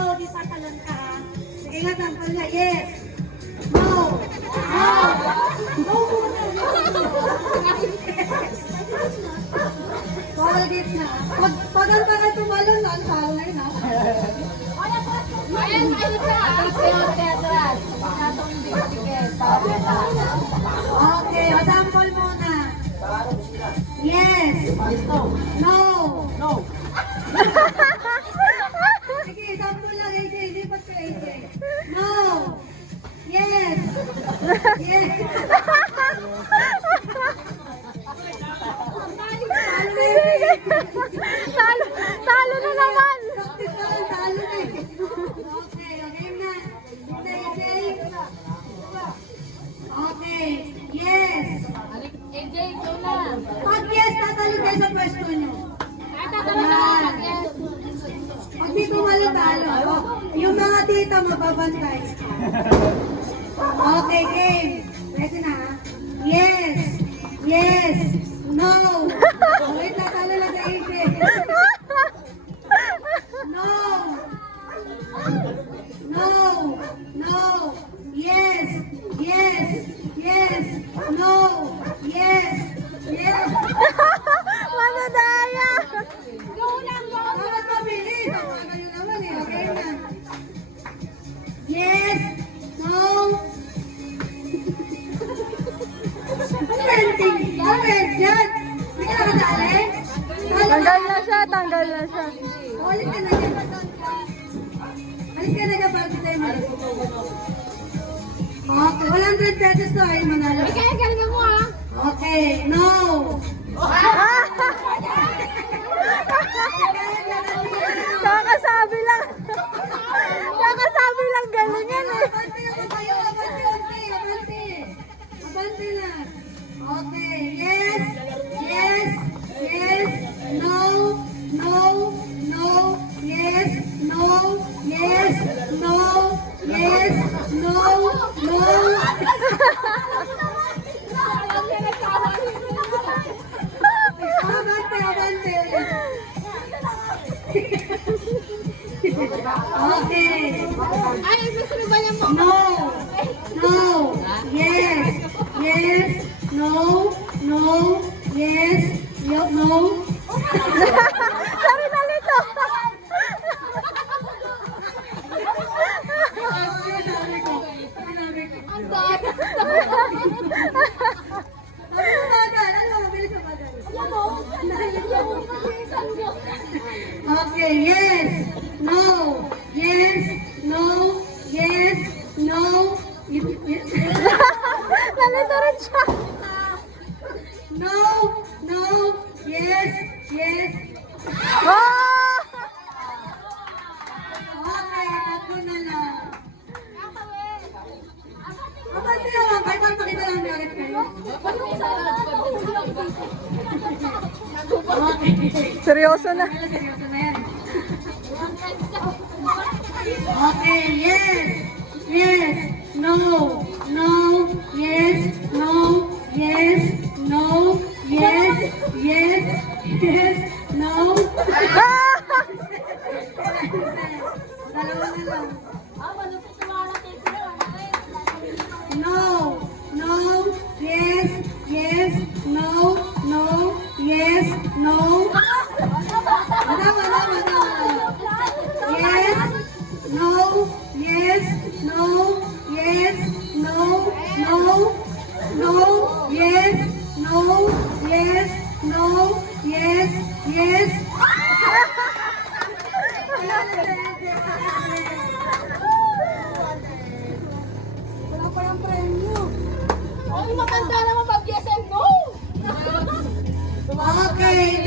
talo, di tatalon ka. Sige nga, sampol nga. Yes. No. No. No muna. Colgate na. Pag ang taga tumalon na, ang talo na yun ha. Ayan, mahilig ka. Atras, atras. Patong bisikit. Okay, o sample muna. Yes. No. No. Sige, sample lang AJ. Lipat ka AJ. No. Yes. Yes. Talo na naman. Practice ka lang, talo na eh. Okay, game na. AJ. Okay. Yes. AJ, ikaw na. Pag yes, tatalo tayo sa pwesto nyo. Yan. Pag di tumalo, talo. Yung mga tita mababantay. Okay, game. Ready na ha? Yes. Yes. No. Wait, tatalo lang sa AJ. No. No. No. Yes. Yes. Yes. No. Yes. Yes. Madadaya. Go lang, go! Dapat mabilis. Ang mga nyo naman eh. Okay na. Yes. No. Comment dyan. Hindi ka nakadali? Tanggal na siya, tanggal na siya. Ulit ka na dyan. Alis ka na dyan bago tayo malis. Okay, 100 pesos to ay manalo. Kaya galing mo ah. Okay, no. Kakasabi lang. Kakasabi lang galingan eh. Abante na kayo, abante. Abante na. Okay, yes, yes, yes, no, no, no, yes, no, yes, no, yes, no, no. Abante, abante. Okay. Ay, gusto ba niya mo? No. No. Yes. Yes. No. No. Yes. No. Sorry na nito. Ang dami. Ano bagal? Ano mabilis na bagal? Okay. Yes. No. Yes. No. Yes. No. Nalito rin siya. No. No. Yes. Yes. Oh! Okay. Tatlo na lang. Abante naman. Kahit ang pakita lang direct kayo. Okay. Seryoso na. Seryoso na yan. Okay, yes, yes, no, no, yes, no, yes, no, yes, yes, yes, no. Dalawa na lang. No, no, yes, yes, no, no, yes, no. Madama, madama, madama. Yes, no, yes, no, yes, no, no, no, yes, no, yes, no, yes, yes. Wala pa yung premyo. Ay, maganda naman pag yes and no. Okay,